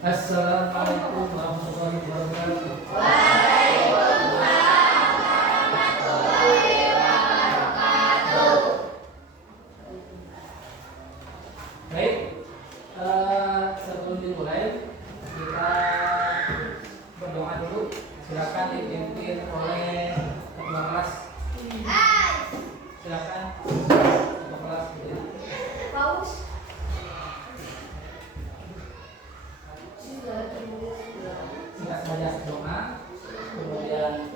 Assalamualaikum warahmatullahi wabarakatuh. Baik, sebelum dimulai kita berdoa dulu. Silakan dipimpin oleh ketua kelas. Silakan ketua kelas. Paus. Singkat saja doa, kemudian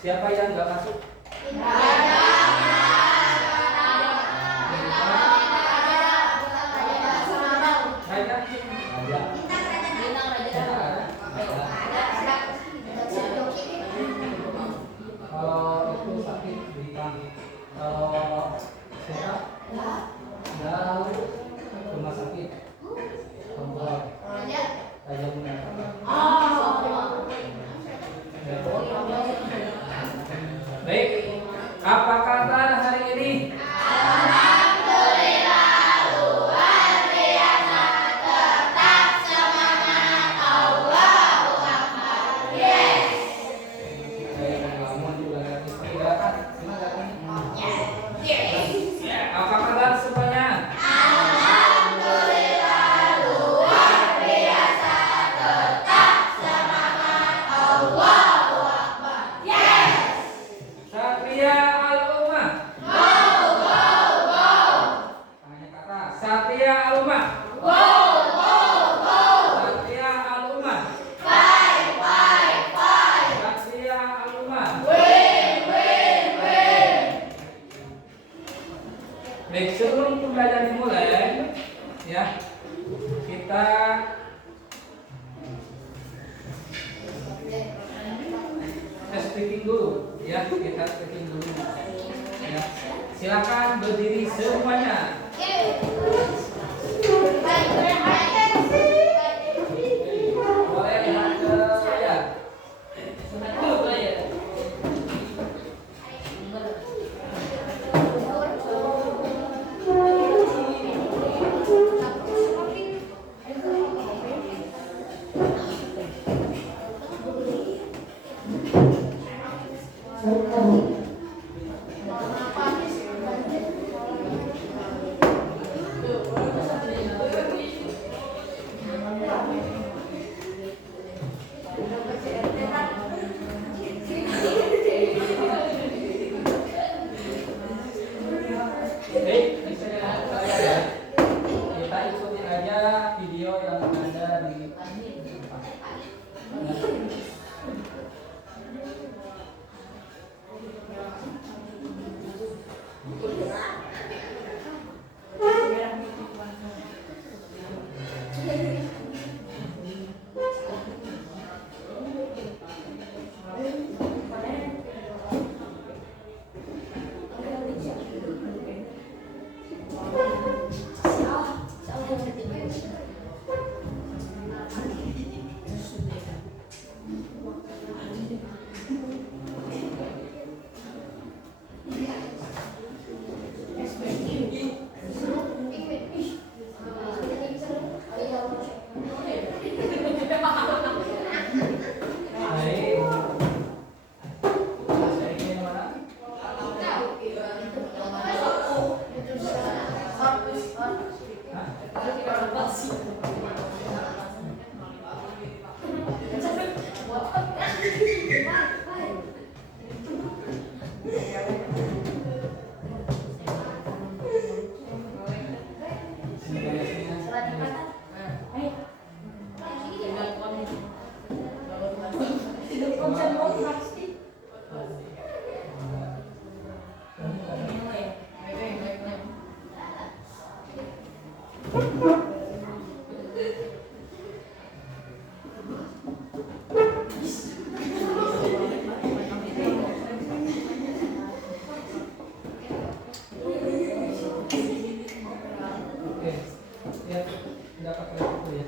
siapa yang nggak masuk? Kalau itu sakit bintang, kalau sehat nggak rumah sakit, tombol, kayak baik, apa kabar hari ini? Alhamdulillah luar biasa, tetap semangat, Allahu Akbar. Yes. Apa kabar semuanya? Alhamdulillah luar biasa, tetap semangat, Allahu Akbar. Yes. Satria Al-Ummah. Go go go. Tangannya ke atas. Satria Al-Ummah. Go go go. Satria Al-Ummah. Fight fight fight. Satria Al-Ummah. Win win win. Baik, sebelum pembelajaran dimulai, ya, kita speaking dulu, ya, kita speaking dulu, ya. Silakan berdiri semuanya. Boleh lihat ke saya. ada di tempat. Baik. Saya ingin mana? Oke, lihat dapat itu ya.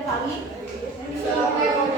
Yang mana ini?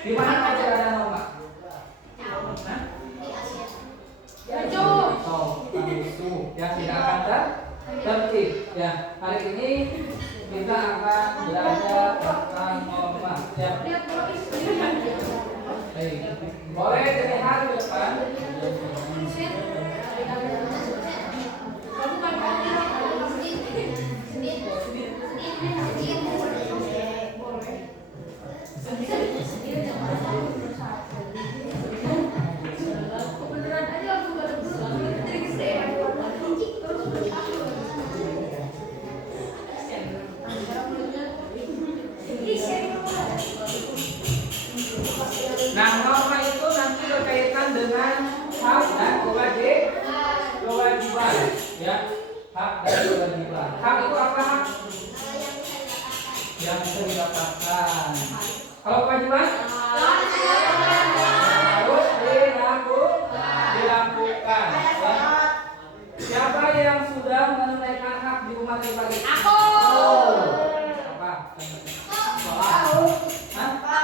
Di mana saja ada norma? Ya tidak akan tertib. Ya, hari ini kita akan belajar tentang norma. Ya. Boleh dilihat ke depan. yang bisa didapatkan. Kalau kewajiban harus dilakukan. Ya. Siapa yang sudah menunaikan hak di rumah tadi pagi? Aku. Apa?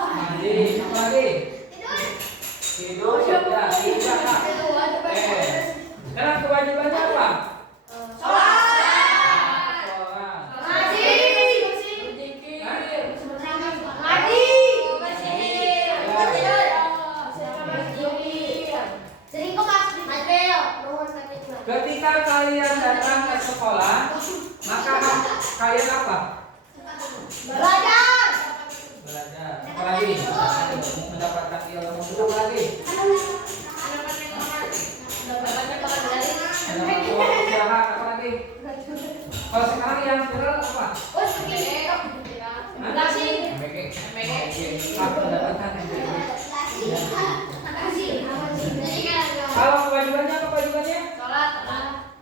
Mandi, apa lagi? Tidur, ya, tidur. Sekarang kewajibannya apa? Sholat. Ketika kalian datang ke sekolah, maka kalian apa? Belajar. Apalagi? Mendapatkan ilmu. Apa lagi? Mendapatkan usaha. Apa lagi? Kalau sekarang yang viral apa? MBG. Apa mendapatkan MBG? Kalau kewajibannya apa kewajibannya?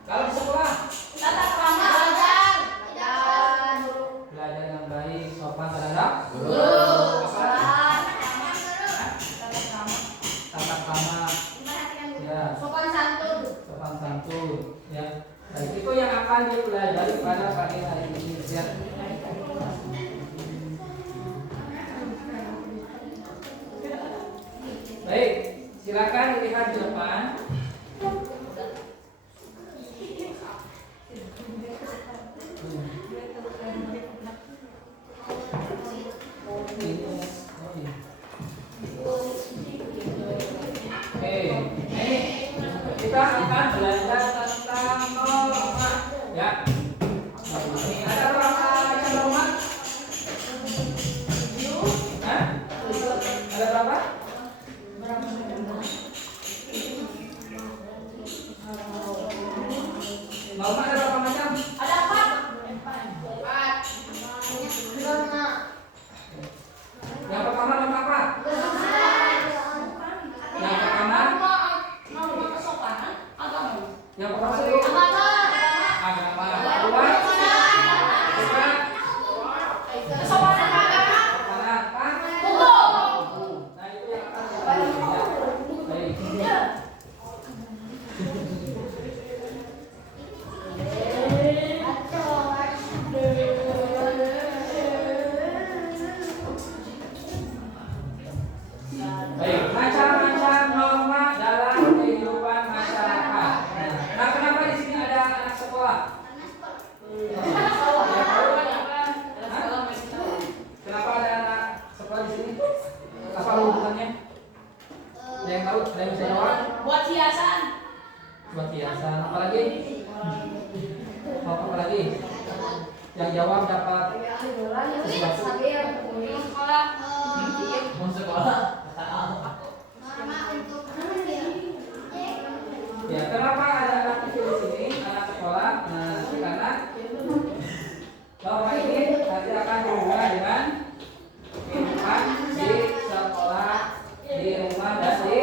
Kalau di sekolah belajar yang baik, sopan terhadap tata krama, ya, Sopan santun. sopan santun, ya. Dan itu yang akan dipelajari pada pagi hari ini, ya. Baik, silakan dilihat di depan. Oke, ini kita akan belajar tentang norma, ya. Ini ada berapa macam norma? Hah? Ada berapa? Norma ada berapa macam? Ada 4. Yang pertama norma apa? Yang pertama itu agama. Kedua, sopan apa? Nah, itu yang akan kita belajar. Baik. Baik, macam-macam norma dalam kehidupan masyarakat. Nah, kenapa di sini ada anak sekolah? Kenapa ada anak sekolah di sini? Apa hubungannya? Ada yang tahu? Ada yang bisa jawab? Buat hiasan. Buat hiasan. Apa lagi? Apa lagi? Yang jawab dapat sesuatu. Mau sekolah? Ya, kenapa ada anak itu di sini, anak sekolah? Nah, karena norma ini nanti akan berhubungan dengan kehidupan di sekolah, di rumah dan di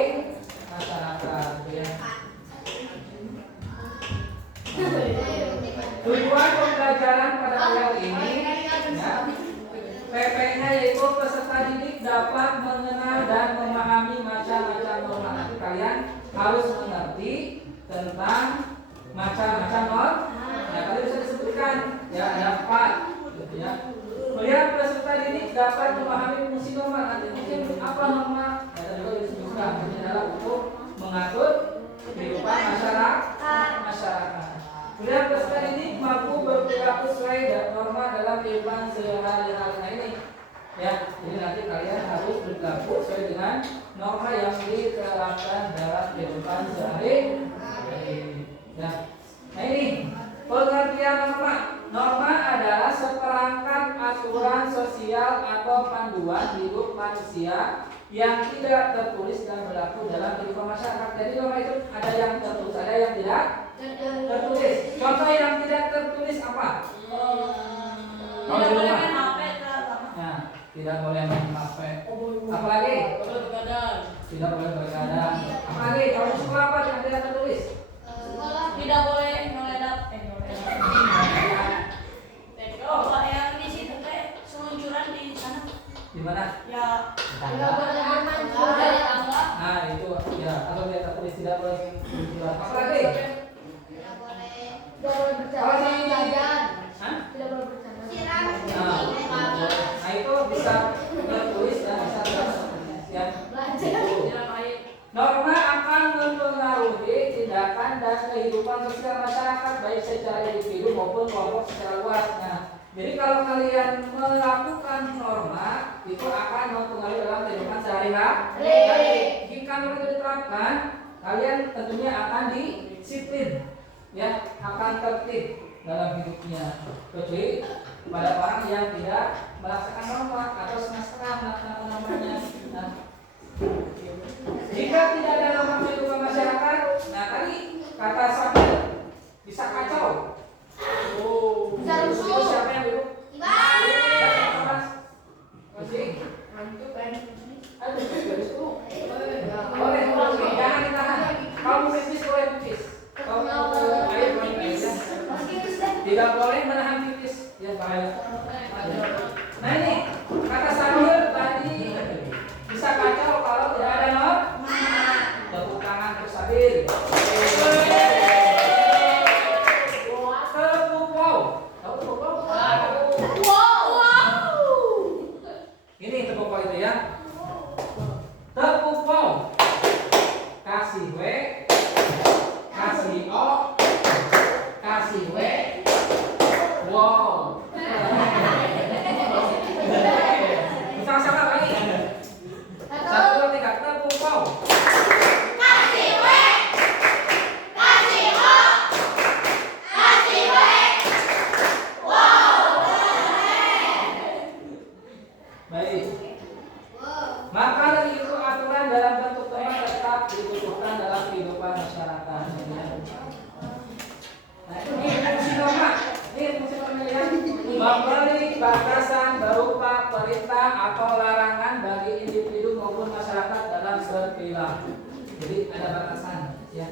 masyarakat. Ya. Tujuan pembelajaran pada kuliah ini, ya, PP-nya yaitu peserta didik dapat mengenal dan memahami macam-macam norma. Nanti kalian harus mengerti tentang macam-macam norma. Ya, tadi bisa disebutkan, ya, ada 4, gitu ya. Melihat peserta didik dapat memahami fungsi norma. Nanti mungkin apa norma? Ya, tadi juga disebutkan. Ini adalah untuk mengatur kehidupan masyarakat. Melihat peserta didik mampu berperilaku sesuai dan norma dalam kehidupan sehari-hari. Nah, ini, ya, jadi nanti kalian harus berlaku sesuai dengan norma yang diterapkan dalam kehidupan sehari-hari. Ya. Nah, ini pengertian norma. Norma adalah seperangkat aturan sosial atau panduan hidup manusia yang tidak tertulis dan berlaku dalam kehidupan masyarakat. Jadi norma itu ada yang tertulis, ada yang tidak tertulis. Contoh yang tidak tertulis apa? Tidak boleh main HP. Nah, tidak boleh main HP. Apalagi? Tidak boleh begadang. Tidak boleh begadang. Apalagi? Kalau di sekolah apa yang tidak tertulis? tidak boleh berjualan. Apa lagi? Tidak boleh Jajan. Hah? Tidak boleh bercanda. Nah itu bisa tertulis dan bisa ya. Norma akan mempengaruhi tindakan dan kehidupan sosial masyarakat baik secara individu maupun kelompok secara luas. Nah, jadi kalau kalian melakukan norma itu akan mempengaruhi dalam kehidupan sehari-hari. Jika norma itu diterapkan, kalian tentunya akan disiplin, ya, akan tertib dalam hidupnya. Kecuali pada orang yang tidak melaksanakan norma atau setengah-setengah melaksanakan normanya. Nah, jika tidak ada norma kehidupan masyarakat, nah tadi kata Samuel bisa kacau. Bisa rusuh. Siapa yang duduk? Masih? Aduh, garis dulu. Boleh, jangan ditahan. Kamu pipis boleh pipis. Kamu air pipis. Tidak boleh menahan pipis, ya bahaya. Nah ini kata Samuel tadi bisa kacau kalau tidak ada norma. Tepuk tangan untuk Sabil. Tepuk wow. Tahu tepuk wow? Ini tepuk wow itu ya. Tepuk wow. Kasih W, kasih O, kasih W. Wow. Sama-sama lagi. 1, 2, 3, tepuk wow. Baik. Maka dari itu aturan dalam bentuk norma tetap dibutuhkan dalam kehidupan masyarakat. Nah, ini fungsi norma. Ini fungsi norma ya. Memberi batasan berupa perintah atau larangan bagi individu maupun masyarakat dalam berperilaku. Jadi ada batasan, ya.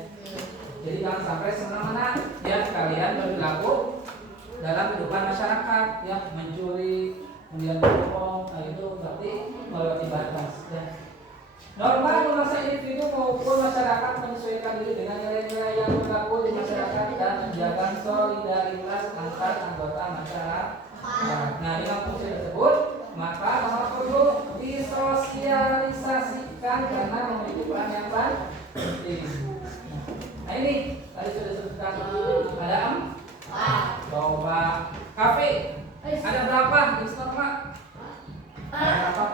Jadi jangan sampai semena-mena ya kalian berperilaku dalam kehidupan masyarakat, ya, mencuri, kemudian berbohong, nah itu berarti melewati batas, ya. Norma memaksa individu maupun masyarakat menyesuaikan diri dengan nilai-nilai yang berlaku di masyarakat dan menjaga solidaritas antar anggota masyarakat. Nah, dengan fungsi tersebut, maka norma perlu disosialisasikan karena memiliki peran yang penting. Nah ini tadi sudah disebutkan ada coba kafe ada berapa jenis norma? Berapa?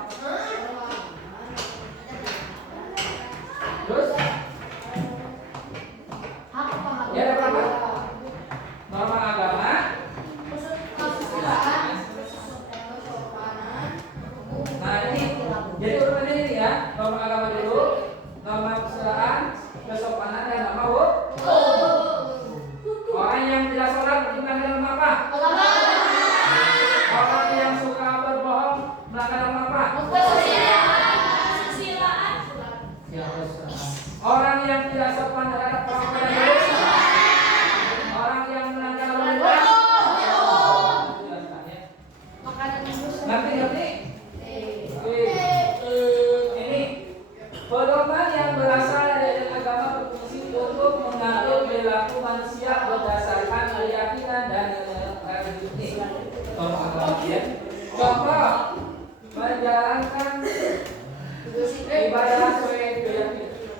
Terus? Ya ada berapa? Norma agama. Nah ini jadi urutannya ini ya, norma agama dulu, norma kesusilaan, kesopanan dan norma hukum. Orang yang tidak sholat berarti norma apa? Orang yang suka berbohong melanggar norma apa? Kesusilaan. Ya, kesusilaan. Orang yang tidak sopan terhadap orang lain. Orang yang melanggar norma. Ngerti? Ini pedoman yang berasal dari agama berfungsi untuk mengatur perilaku manusia berdasarkan keyakinan dan religius. Norma agama ya. Contoh menjalankan ibadah sesuai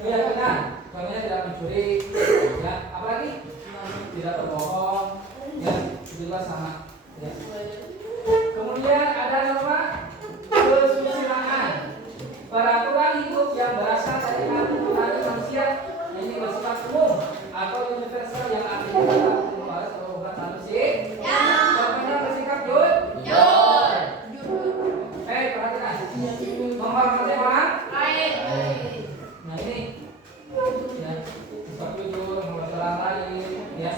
keyakinan. Contohnya tidak mencuri, ya. Apalagi tidak berbohong, ya. Juga sama. Ya. Kemudian ada norma kesusilaan, peraturan hidup yang berasal dari aturan manusia. Ini bersifat umum atau universal yang artinya dapat membahas atau bukan manusia. Contohnya bersikap jujur. Perhatikan, menghormati orang lain. Nah ini, ya, sikap jujur, menghormati orang lain, ya.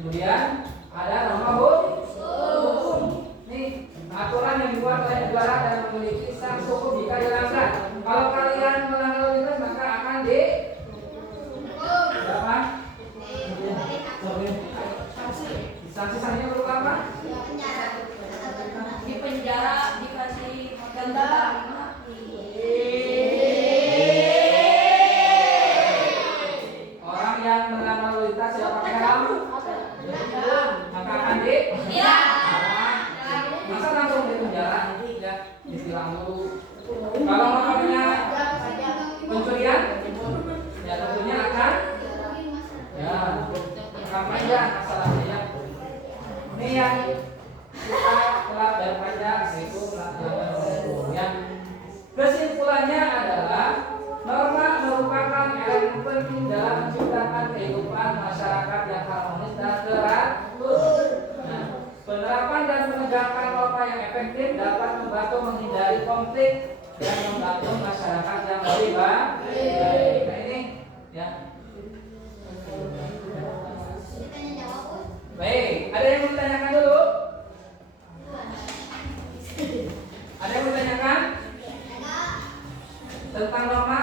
Kemudian ada norma hukum. Nih, aturan yang dibuat oleh negara dan memiliki sanksi hukum jika dilanggar. Kalau kalian melanggar lalu lintas maka akan di apa? Sanksi-sanksinya berupa apa? Di penjara, dikasih denda. Orang yang melanggar lalu lintas tidak pakai helm maka akan di masa langsung di penjara ya, ditilang dulu. Kalau namanya pencurian ya tentunya akan ya apa aja masalahnya ya. Ini yang kita telah dari pajak yaitu pelanggaran hukum ya. Kesimpulannya adalah norma merupakan elemen penting dalam menciptakan kehidupan masyarakat yang harmonis dan teratur. Nah, penerapan dan penegakan norma yang efektif dapat membantu menghindari konflik dan membantu masyarakat yang lebih baik. Nah ini ya. Baik, ada yang mau ditanyakan dulu? Ada yang mau ditanyakan? Tentang norma,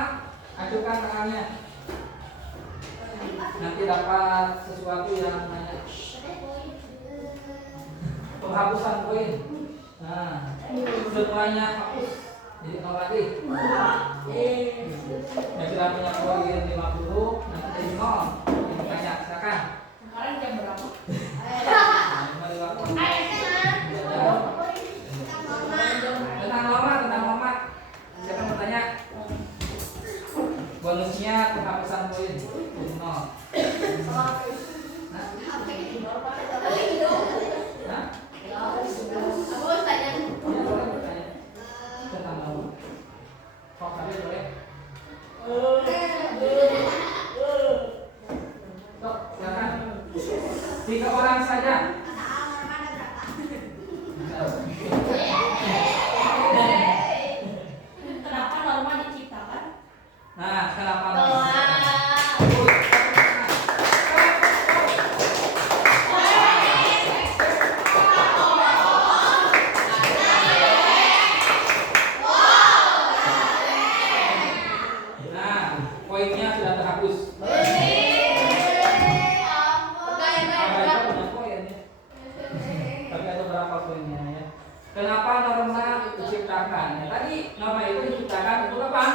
ajukan tangannya. Nanti dapat sesuatu yang namanya penghapusan poin. Nah, semuanya hapus. Jadi nol lagi. Yang sudah punya poin 50, nanti jadi nol. Ini tanya, silakan. Kemarin jam berapa? Tentang norma. Siapa mau tanya? Bonusnya penghapusan poin jadi nol. Tentang norma. Kok kalian boleh? Tok, silakan. 3 orang saja. Kenapa norma diciptakan? Nah, kenapa? Nah, poinnya sudah terhapus. Tapi ada berapa poinnya ya? Kenapa norma diciptakan? Ya, tadi norma itu diciptakan untuk apa?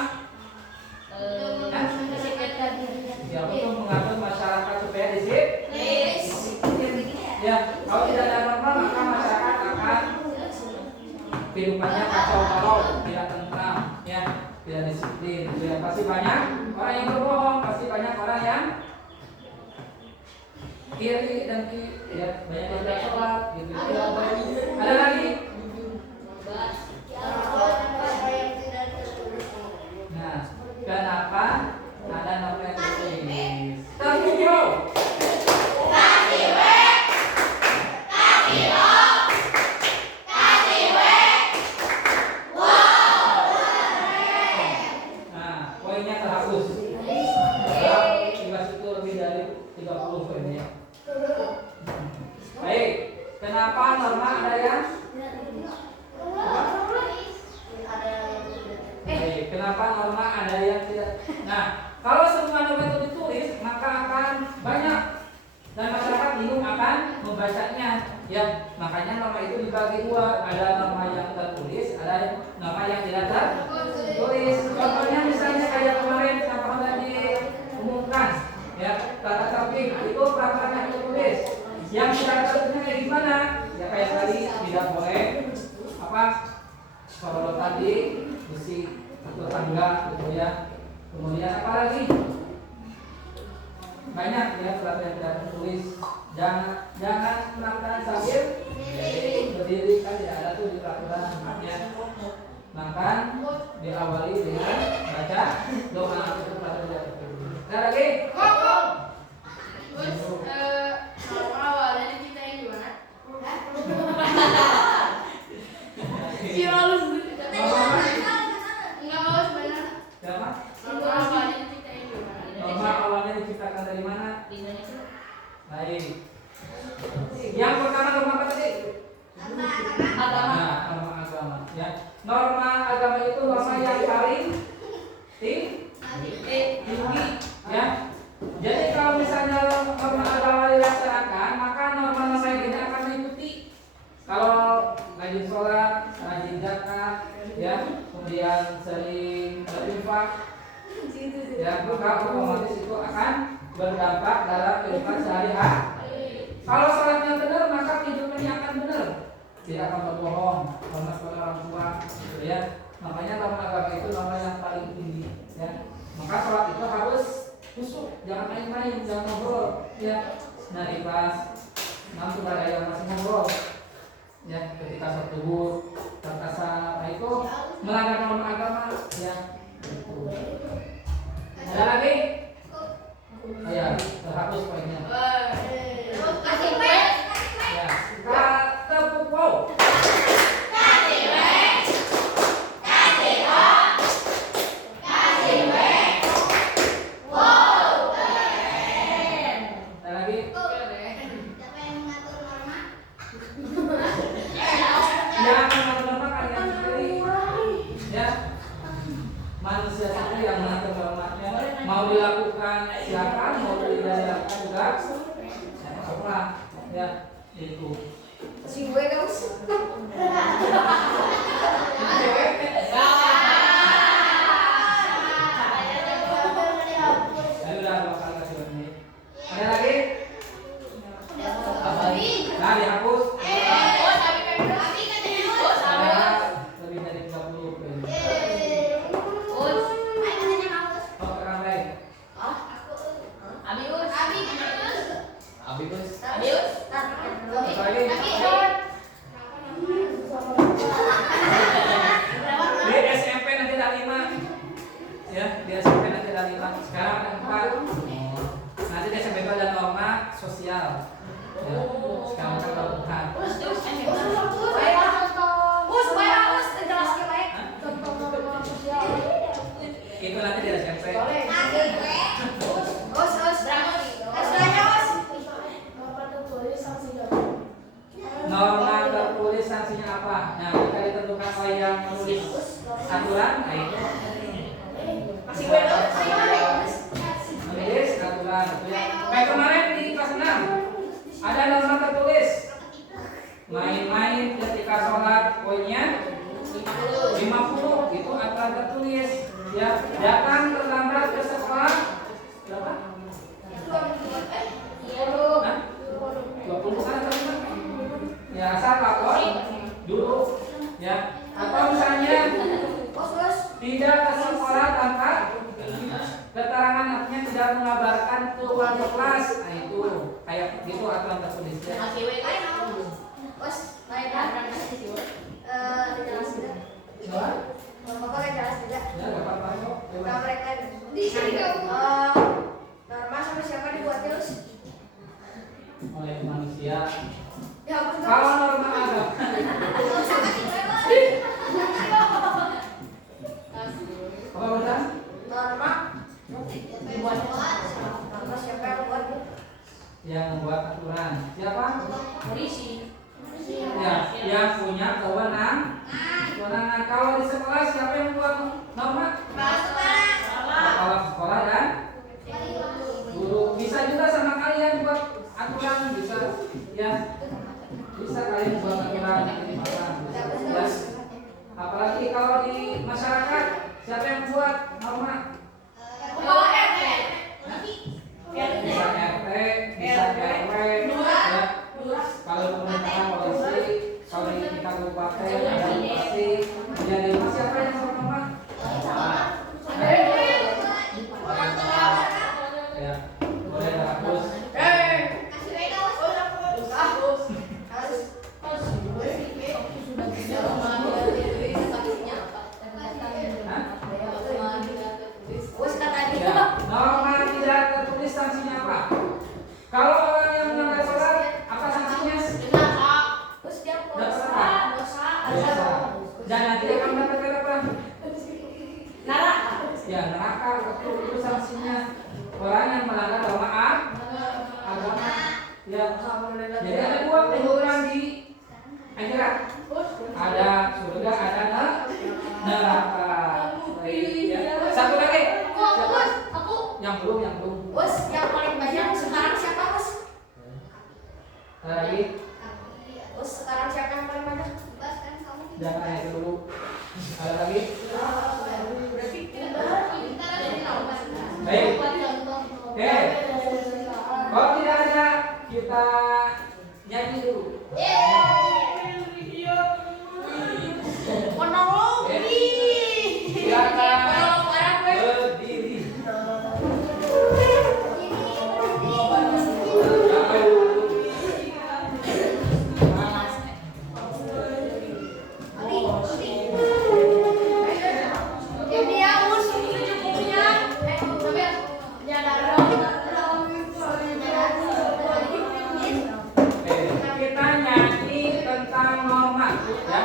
Ya, untuk mengatur masyarakat supaya disiplin. Ya, kalau tidak ada norma maka masyarakat akan kehidupannya kacau balau, tidak tentram, ya, tidak disiplin. Ya, pasti banyak orang yang berbohong, pasti banyak orang yang kiri dan ya, banyak yang tidak sholat, gitu. Ada lagi? Nah, kenapa ada norma yang tertulis? Tertulis. Nah, poinnya terhapus. Tugas itu lebih dari 30 poinnya. Baik, kenapa norma ada yang? Baik, kenapa norma ada yang tidak? Nah, kalau semua norma itu ditulis, maka akan banyak dan masyarakat bingung akan membacanya. Ya, makanya norma itu dibagi dua. Ada norma yang tertulis, ada norma yang tidak tertulis. Contohnya misalnya kayak kemarin apa tadi umumkan, ya, tata tertib itu peraturan yang tertulis. Yang tidak tertulisnya kayak gimana? Ya kayak tadi tidak boleh apa? Kalau tadi besi atau tangga gitu ya. Kemudian apa lagi? Banyak ya peraturan yang tidak tertulis. Jangan melakukan sambil berdiri, kan tidak ada tuh di peraturan ya. Makan diawali dengan baca doa itu peraturan tidak tertulis. Ada lagi? Awalnya diciptain gimana? Siapa? Awalnya diciptain gimana? Norma awalnya diciptakan dari mana? Di Indonesia. Baik. Yang pertama norma apa tadi? Agama. Nah, norma agama ya. Norma agama itu norma yang paling tinggi ya. Jadi kalau misalnya norma agama dilaksanakan, maka norma-norma yang ini akan diikuti. Kalau rajin sholat, rajin zakat, ya, kemudian sering berinfak, ya, maka otomatis itu akan berdampak dalam kehidupan sehari-hari. Kalau sholatnya benar, maka kehidupannya akan benar. Tidak akan berbohong, hormat kepada orang tua, gitu ya. Makanya norma agama itu norma yang paling tinggi, ya. Maka sholat itu harus khusyuk, jangan main-main, jangan ngobrol, ya. Nah, ikhlas, nanti pada yang masih ngobrol, ya. Ketika sholat zuhur, terkasar, nah itu melanggar norma agama, ya. Gitu. Ada lagi? Ya, terhapus poinnya. Ya, kata pupau. Ada lagi? Yang mengatur norma kalian sendiri, ya. Manusia sendiri yang mengatur normanya. Mau dilakukan silakan, mau tidak dilakukan juga. Apa? Ya, itu. Si gue kamu. Ayo udah bakal kasih menit. Ada lagi? Nah, dihapus. Ada lebih dari 30 poin. Oh, sekarang baik. Abi bos. Apa lagi? Di SMP nanti ada 5. Ya, di SMP nanti ada 5. Sekarang ada 4. Nanti di SMP itu ada norma sosial. Ya, sekarang kan baru 4. Itu nanti di SMP. Norma tertulis sanksinya apa? Nah, jika ditentukan oleh yang menulis aturan, nah itu menulis aturan. Kayak kemarin di kelas 6 ada norma tertulis. Main-main ketika sholat poinnya 50 itu aturan tertulis. Ya, datang terlambat ke sekolah berapa? 20 bukan atau lima? Ya, asal lapor dulu, ya. Atau misalnya tidak ke sekolah tanpa keterangan, artinya tidak mengabarkan ke wali kelas. Nah itu kayak gitu aturan tertulisnya. Ya, dapat masuk. Norma sama siapa dibuatnya Us? Oleh manusia. Ya, Kalau norma agama, apa benar? Norma siapa yang buat? Yang membuat aturan siapa? Polisi. Ya, yang punya kewenangan. Kalau di sekolah siapa yang membuat norma? Kepala sekolah dan guru. Bisa juga sama kalian buat aturan, bisa ya. Bisa kalian buat aturan ya. Apalagi kalau di masyarakat siapa yang buat norma? Bisa RT, bisa RW, ya. Kalau pemerintahan polisi, kalau di tingkat kabupaten ada bupati, jadi siapa yang buat norma? Ya, boleh dihapus. Jadi ada dua kehidupan di akhirat. Ada surga, ada neraka. Baik, ya. Satu lagi. Siapa? Aku. Yang belum. Bos, yang paling banyak sekarang siapa, Bos? Ada lagi. Bos, sekarang siapa yang paling banyak? Jangan yang dulu. Ada lagi. Baik. Oke. Kalau tidak ada, kita nyanyi dulu. Silakan berdiri. Jangan duduk. Kita nyanyi tentang norma, ya.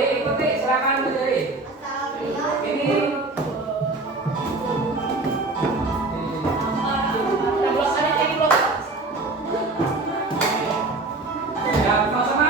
Ikuti, silakan berdiri. Ini ya, sama-sama.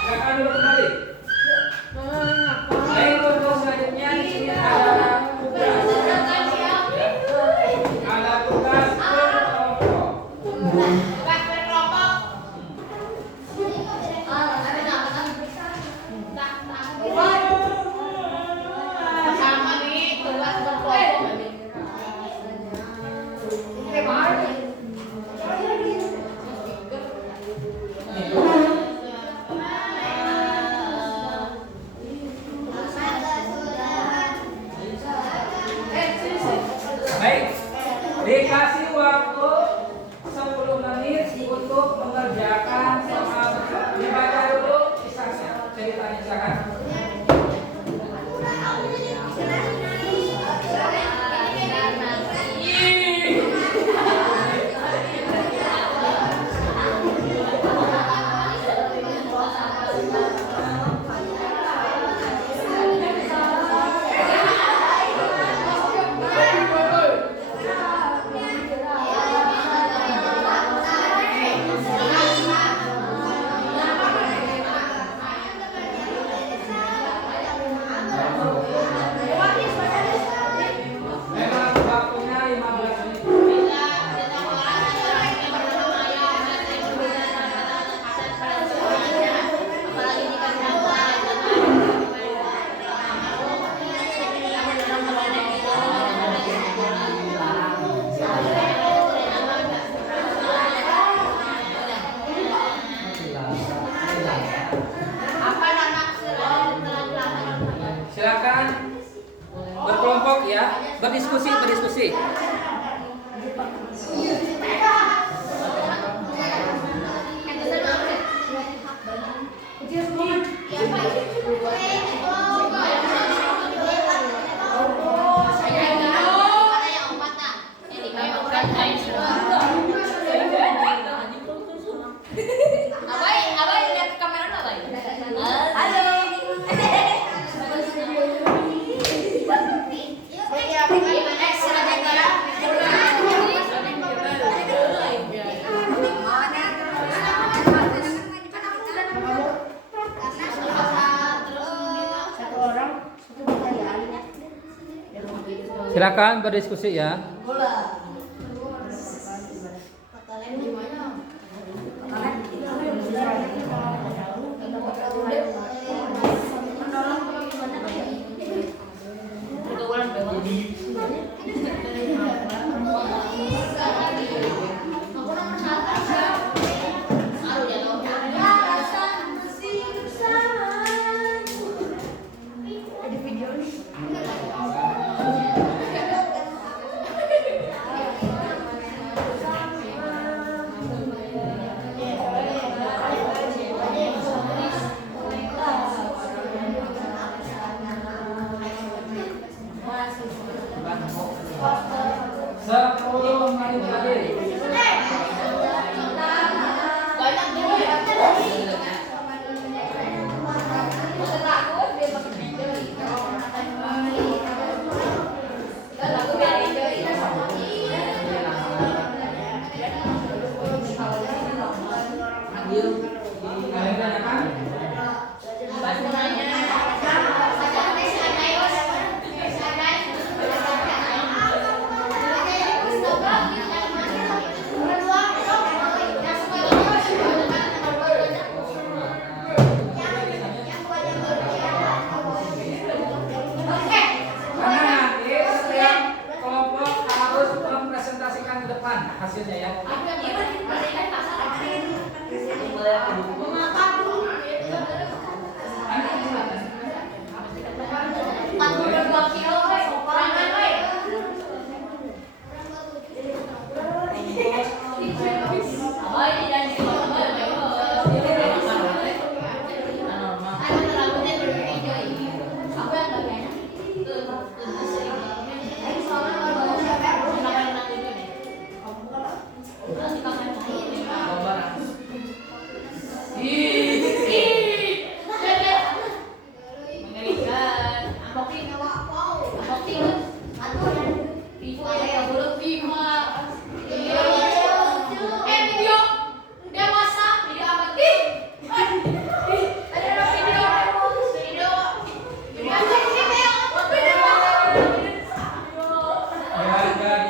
Silakan duduk kembali. Baik, untuk selanjutnya di sini ada tugas. Ada tugas berkelompok. Baik, dikasih waktu 10 menit untuk mengerjakan soal. Dibaca dulu kisahnya, ceritanya silakan. berdiskusi. Abai lihat kamera apa ya? Halo. Silakan berdiskusi ya. Sepuluh menit lagi. Ada yang tanyakan? Karena nanti setiap kelompok harus mempresentasikan ke depan hasilnya ya.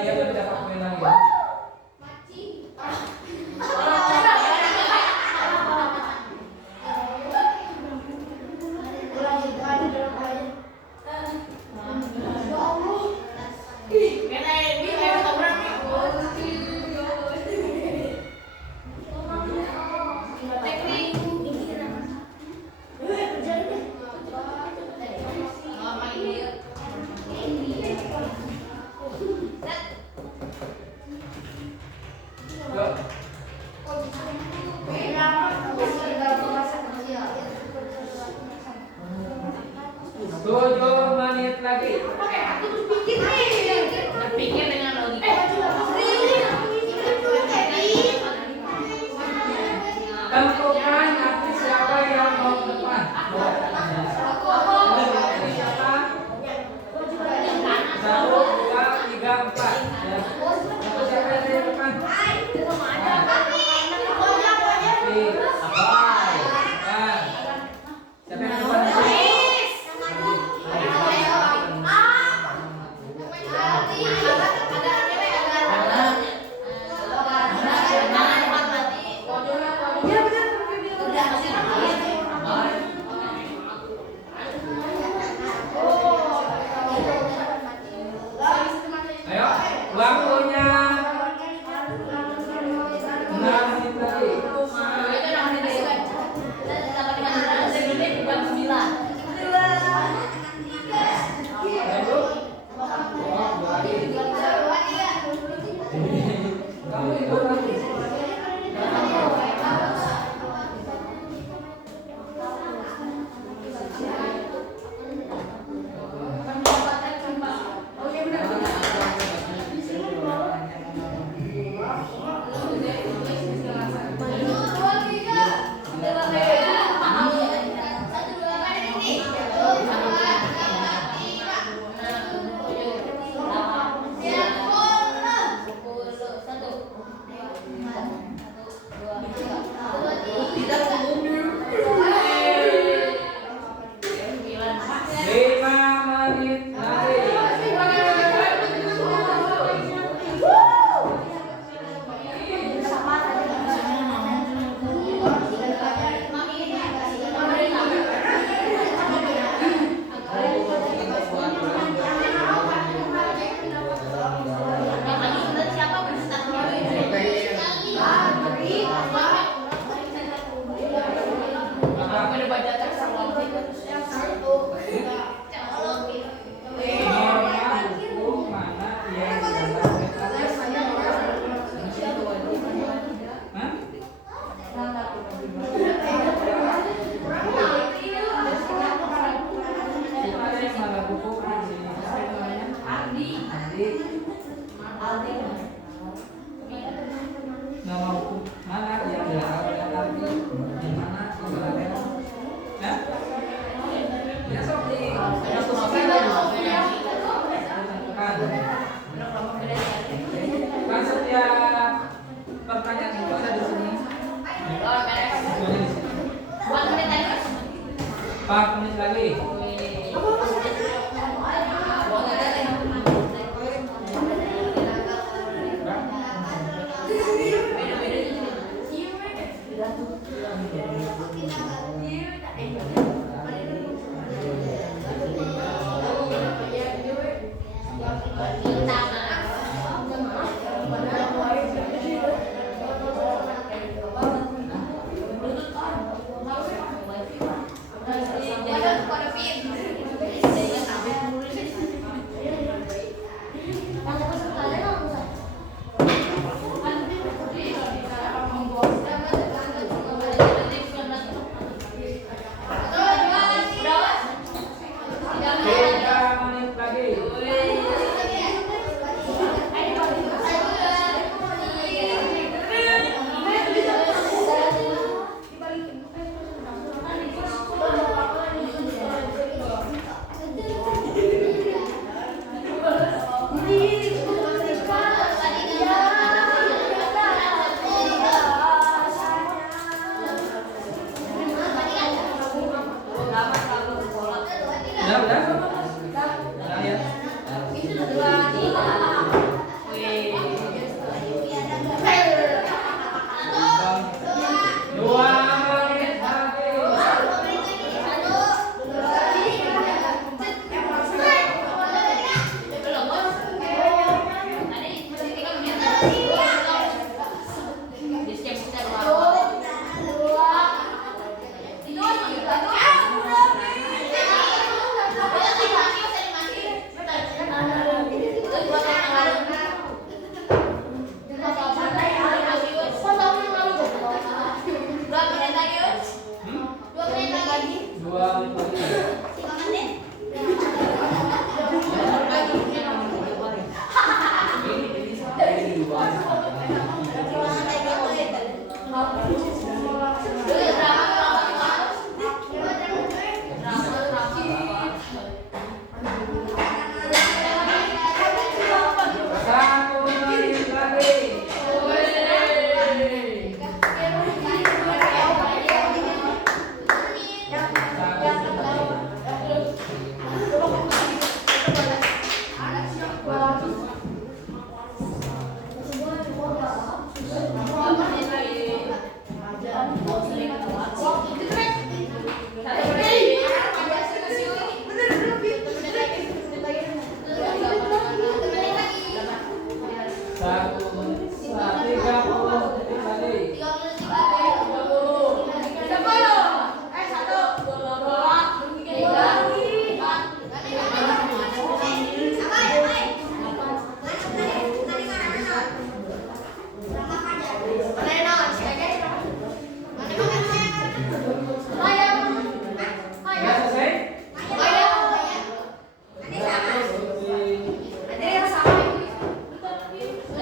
Dia tidak dapat main lagi ya. Nama buku mana yang dilarang oleh Nabi? Yang mana yang dilarang? Ya? Ya sok di. Kan setiap pertanyaan itu ada di sini. Buat menit lagi. 4 menit lagi.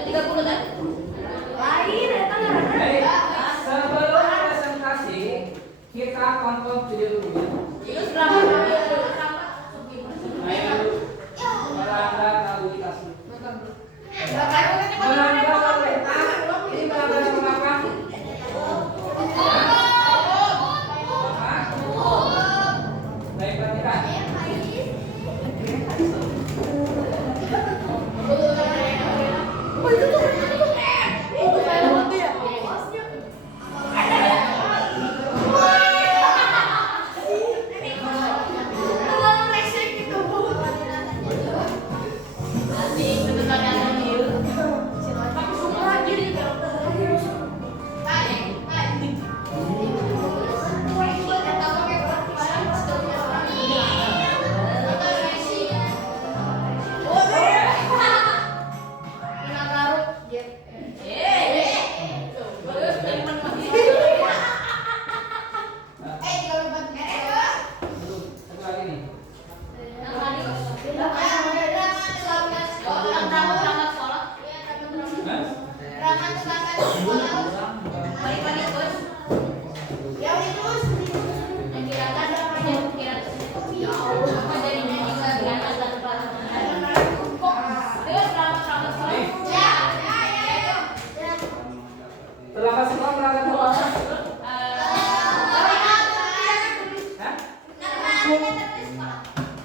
30 kan? Lain, eta Baik, ngaranna. sebelum presentasi kita tonton video dulu. Itu berapa? Ayo, Melanggar lalu dikasih. Bapak Melanggar lalu lintas, ini melanggar sama apa? Hah? Baik, perhatikan. Satu lagi nih. Hah? Terlambat sekolah berangkat ke mana? Hah?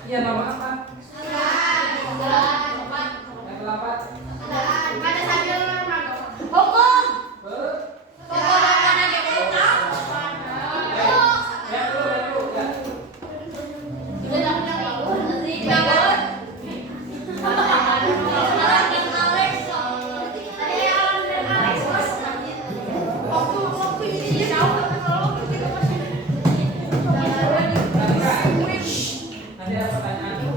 Iya, nama apa? Yang terlambat? Yang dulu, ya. Nanti ada pertanyaan.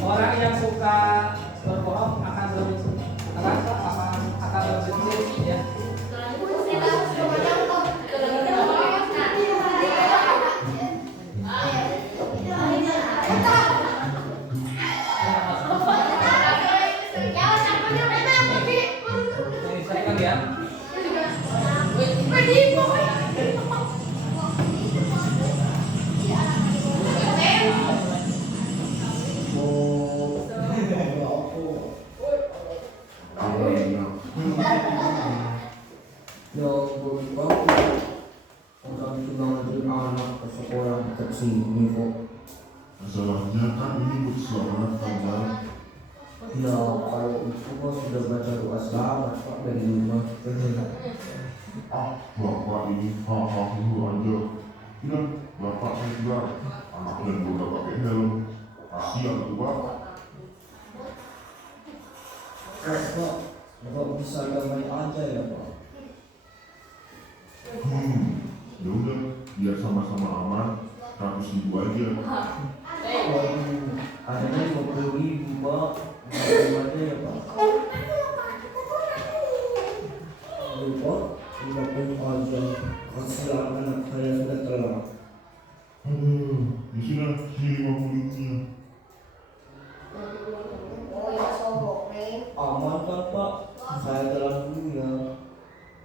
Orang yang suka berbohong akan lebih akan lebih sedih ya. Ini saya kan ya. Orang itu nanti anak ke sekolah ke sini kok. Masalahnya kan ini butuh selamat kabar. Ya kalau itu kok sudah baca doa selamat Pak dari rumah. Bapak ini hahaha dulu aja. Tidak, bapak kan tidak. Anaknya udah pakai helm. Kasihan tuh bapak. Pak, Bapak bisa damai aja ya Pak. Ya udah, biar sama-sama aman. 100.000 aja. Waduh, adanya 50.000 Pak. Damai aja ya Pak. Aduh Pak, 50 aja. Kasihan anak saya sudah telat. Ya sudah, sini 50.000-nya. Oh ya sombong nih. Aman kan Pak? Saya jalan dulu ya.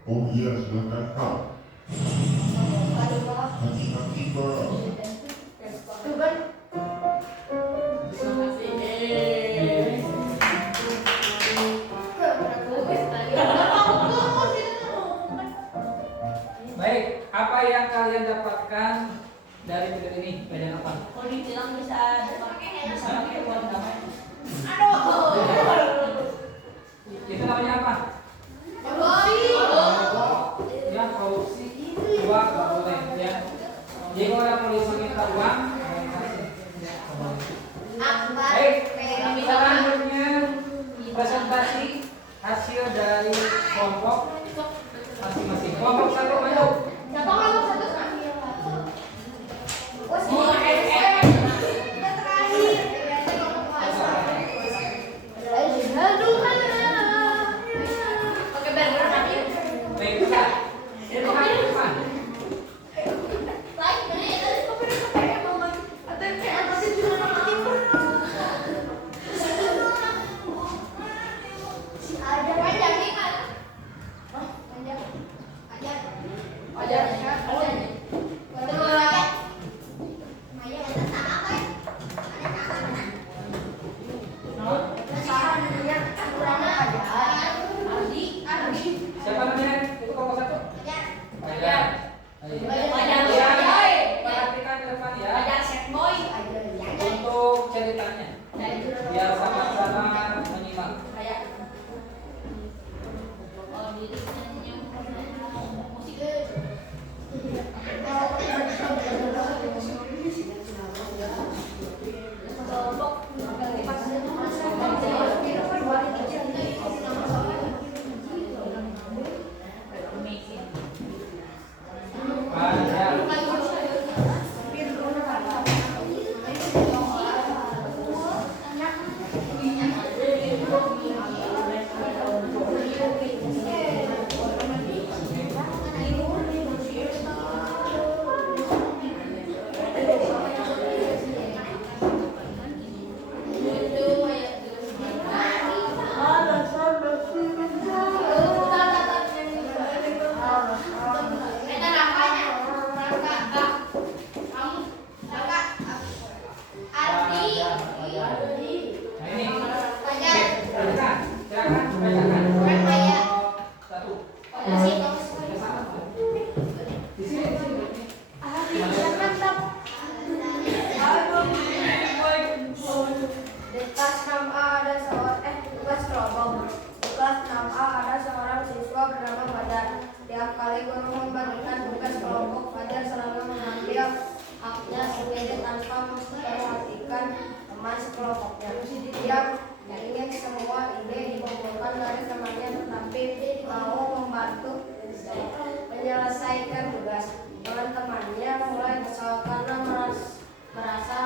Oh iya, silakan Pak. Aduh Pak. Hati-hati Pak. Tuh kan. Baik, apa yang kalian dapatkan dari video ini? Beda apa? Kalau dibilang bisa pakai buat damai. Itu namanya apa? Ya, korupsi. Uang nggak boleh ya. Jadi kalau ada polisi minta uang, jangan kasih. Baik, selanjutnya presentasi hasil dari kelompok masing-masing. Kelompok satu maju. Pakai barber nanti. Baik, sudah. Depan, depan. Siapa namanya? Itu kelompok satu. Fajar. Perhatikan ke depan ya. Belajar set boy. Untuk ceritanya, biar sama-sama menyimak. Oh, diri yang musik. Fajar. Nah ini. Silakan, silakan bacakan. Satu. Di sini. Di kelas 6A ada seorang tugas kelompok. Di kelas 6A ada seorang siswa bernama Fajar. Tiap kali guru membagikan tugas kelompok, Fajar selalu mengambil haknya sendiri tanpa memperhatikan teman sekelompoknya. Dia ingin semua ide dikumpulkan dari temannya, tetapi mau membantu menyelesaikan tugas. Teman-temannya mulai kesal karena merasa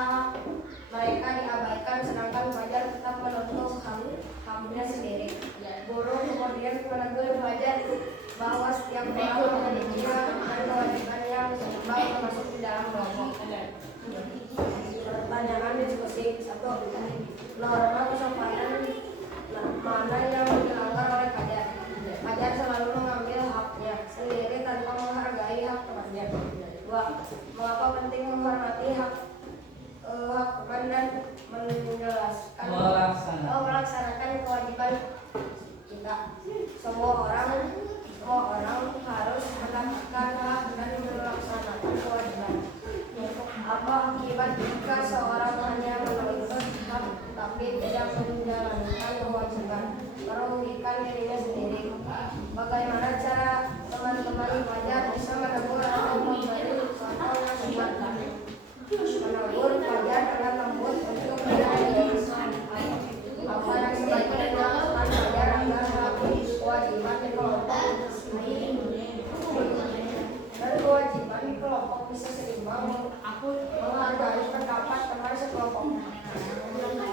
mereka diabaikan, sedangkan Fajar tetap menuntut haknya sendiri. Guru kemudian menegur Fajar bahwa setiap orang memiliki hak dan kewajiban yang seimbang termasuk di dalam kelompok. Pertanyaan diskusi 1. Norma kesopanan mana yang dilanggar oleh Fajar? Fajar selalu mengambil haknya sendiri tanpa menghargai hak temannya. 2. Mengapa penting menghormati hak teman dan melaksanakan kewajiban kita? Semua orang harus mendapatkan hak dan melaksanakan kewajiban. Apa akibat jika seorang hanya memiliki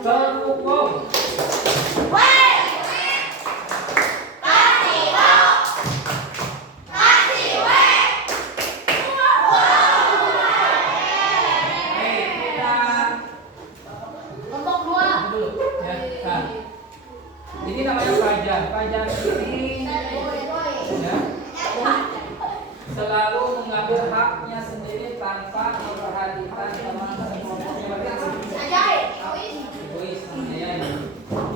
Terpukul. Baik, kita Kelompok 2. dulu ya. Nah, ini namanya fajar. Fajar ini ya, selalu mengambil haknya sendiri tanpa memperhatikan teman sekelompoknya. Egois namanya ya.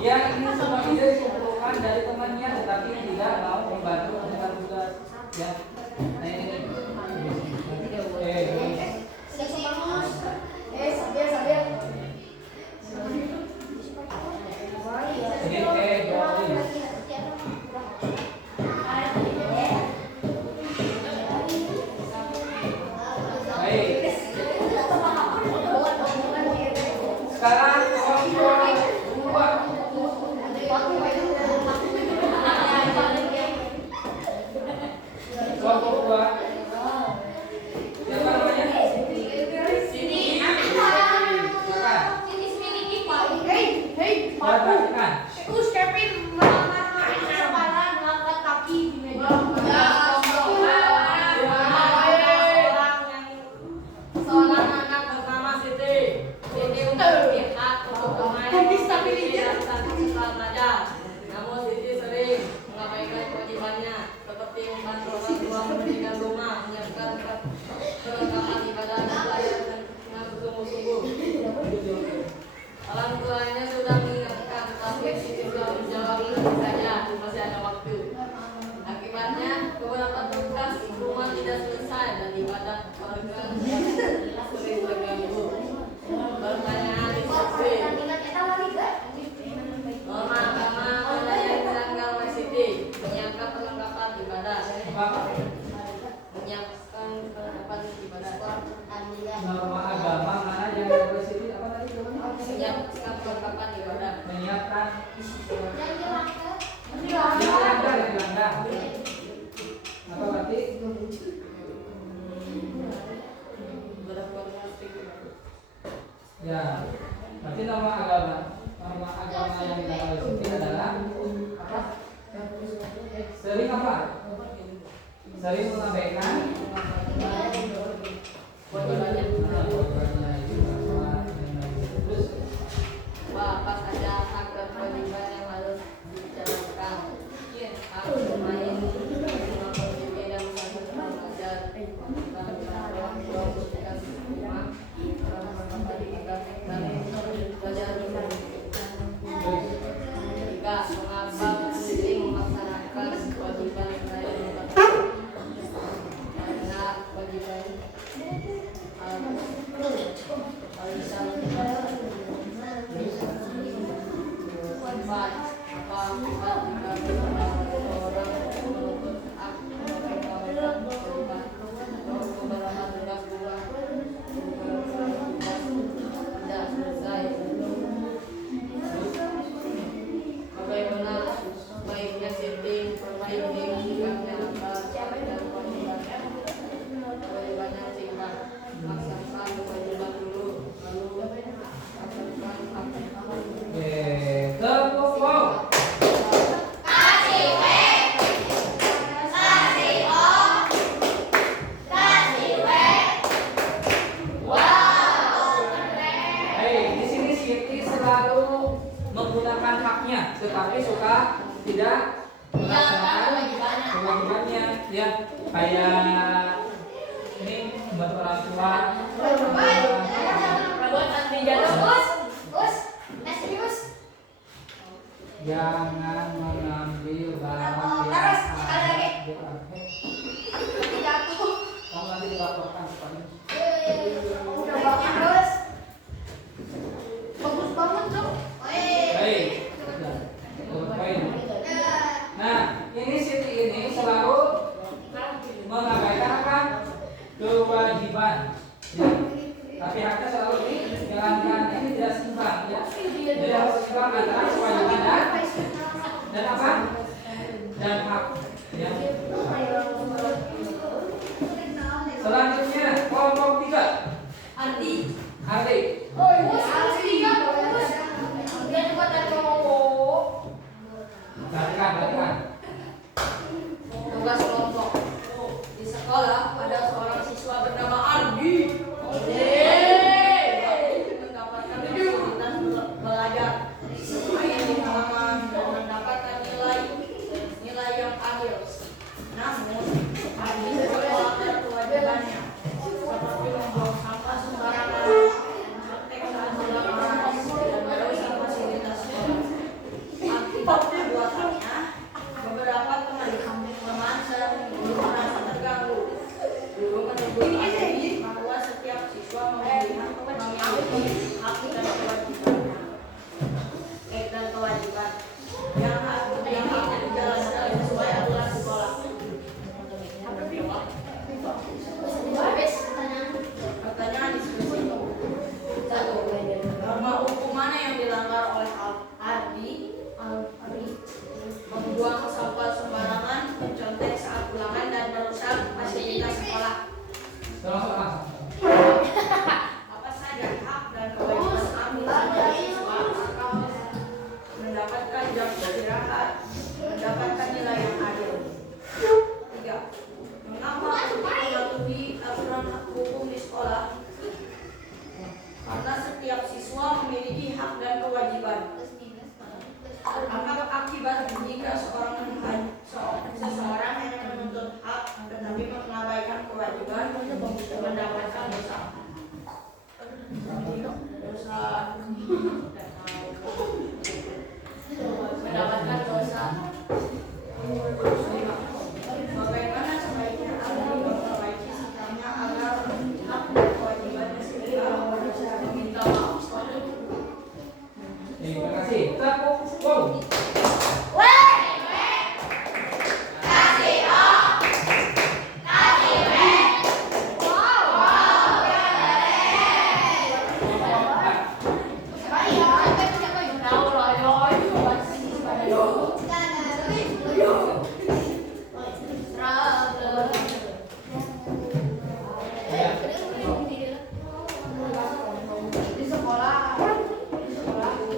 Dia ingin semua ide dikumpulkan dari temannya, tetapi tidak mau membantu dengan tugas. Ya, nah ini. Ini egois. Baik. Sekarang kelompok 2. Kelompok 2. Siapa namanya? Perhatikan. Seorang anak bernama Siti. Siti memiliki hak untuk bermain di sekitar remaja. Namun Siti sering mengabaikan kewajibannya, seperti membantu orang tua mendirikan rumah, menyiapkan perlengkapan ibadah dan belajar dengan bersungguh-sungguh. Orang tuanya sudah mengingatkan, tapi Siti belum menjawab saja, masih ada waktu. Akibatnya, beberapa tugas rumah tidak selesai dan ibadah keluarga sering terganggu. Pertanyaan seperti norma agama mana yang dilanggar oleh Siti? Menyiapkan perlengkapan ibadah. Menyiapkan perlengkapan ibadah. Norma agama mana yang bersih apa tadi namanya? Menyiapkan perlengkapan ibadah. Menyiapkan yang dilanggar. Apa berarti? Ya, berarti norma agama yang dilanggar oleh Siti adalah apa? Sering apa? Sering mengabaikan Kewajibannya. Terus Apa saja hak dan kewajiban yang harus dijalankan? Hak bermain, menonton TV dan belajar, belajar orang tua membersihkan rumah, perlengkapan ibadah, dan belajar jika mengapa sering melaksanakan kewajiban saya karena kewajiban bagaimana baiknya setting perbaiki sikapnya apa dan kewajibannya singkat laksanakan kewajiban dulu lalu laksanakan terpukul. Di sini Siti selalu menggunakan haknya, tetapi suka tidak melaksanakan kewajibannya. Ya, kayak ini membantu orang tua. Jangan mengambil barang yang kamu nanti dilaporkan kepada baik. Poin. Nah, ini Siti ini selalu mengabaikan kewajiban. Ya. Tapi haknya selalu dijalankan. Ini tidak seimbang. Ya. Jadi harus seimbang antara kewajiban dan apa? Dan hak. Ya. Selanjutnya kelompok 3. Ardi. akibat jika seseorang hanya menuntut hak tetapi mengabaikan kewajiban mendapatkan dosa. Mendapatkan dosa. Bagaimana sebaiknya Anda memperbaiki sikapnya agar hak dan kewajibannya sehingga bisa meminta maaf? Terima kasih. Tepuk wow. Di sekolah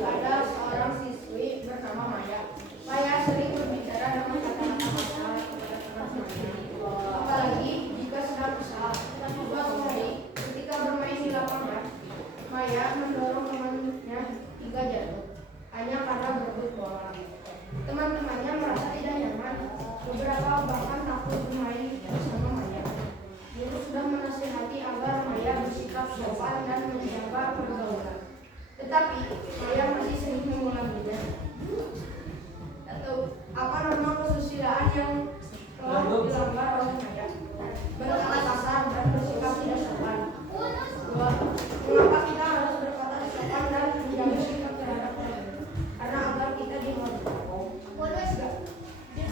ada seorang siswi bernama Maya. Maya sering berbicara dengan kata-kata kasar kepada teman-temannya, apalagi jika sedang kesal. Suatu hari, ketika bermain di lapangan, Maya mendorong temannya hingga jatuh hanya karena berebut bola. Teman-temannya merasa tidak nyaman, beberapa bahkan takut bermain bersama Maya. Guru sudah menasihati agar Maya bersikap sopan dan menjaga pergaulan. Tetapi Maya masih sering mengulanginya. Atau apa norma kesusilaan yang telah dilanggar oleh Maya? Berkata kasar dan bersikap tidak sopan. Dua, mengapa kita harus berkata sopan dan menjaga sikap terhadap orang? Karena agar kita dihormati.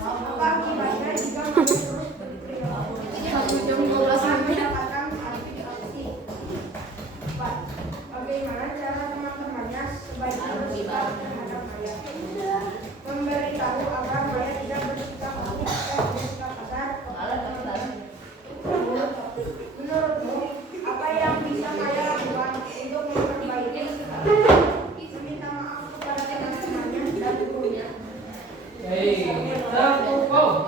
Apa akibatnya jika Maya terus berperilaku mendapatkan klarifikasi? 4. Bagaimana cara teman-temannya sebaiknya bersikap terhadap Maya? Memberitahu agar Maya tidak bersikap kasar kepada teman-temannya. Menurutmu, apa yang bisa Maya lakukan untuk memperbaiki sikapnya? Meminta maaf kepada teman-temannya dan gurunya. Tepuk wow.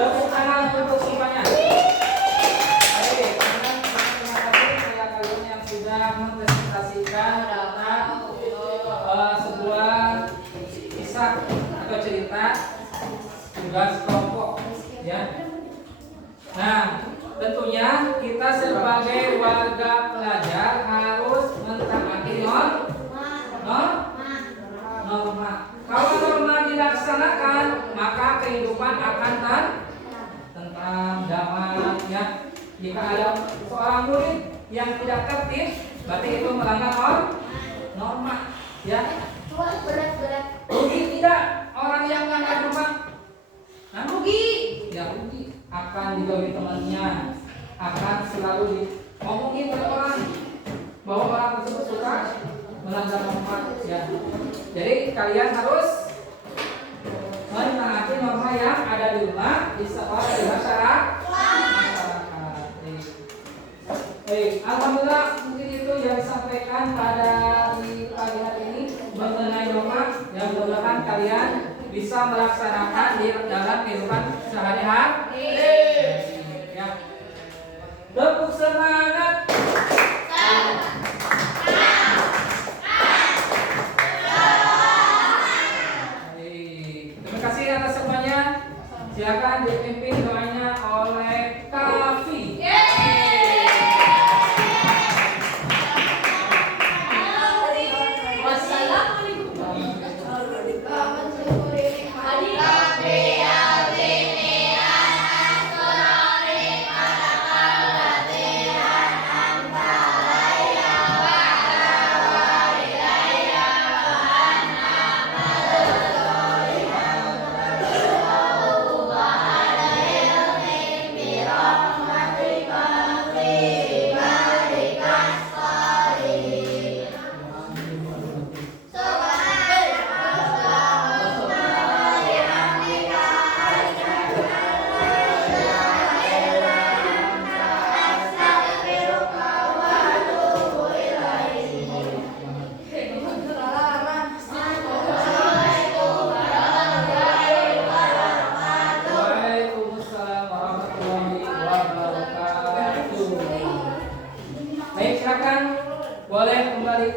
Tepuk tangan untuk semuanya. Baik, terima kasih kepada kalian yang sudah mempresentasikan tentang sebuah kisah atau cerita tugas kelompok, ya. Nah, tentunya kita sebagai warga pelajar harus mentaati norma. Kalau norma dilaksanakan, maka kehidupan akan tentram, damai, ya. Jika ada seorang murid yang tidak tertib, berarti itu melanggar norma, ya. Rugi tidak orang yang melanggar norma? Nah, rugi, ya rugi. Akan dijauhi temannya, akan selalu ngomongin oleh orang bahwa orang tersebut suka melanggar norma, ya. Jadi kalian harus menaati norma yang ada di rumah, di sekolah, di masyarakat. Alhamdulillah, mungkin itu yang disampaikan pada di pagi hari ini mengenai norma, yang mudah-mudahan kalian bisa melaksanakan di dalam kehidupan sehari-hari. Ya. Tepuk semangat. Terima kasih atas semuanya. Silakan dipimpin doanya oleh Kafi. Boleh kembali.